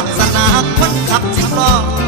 าสนาคนขับสิบล้อ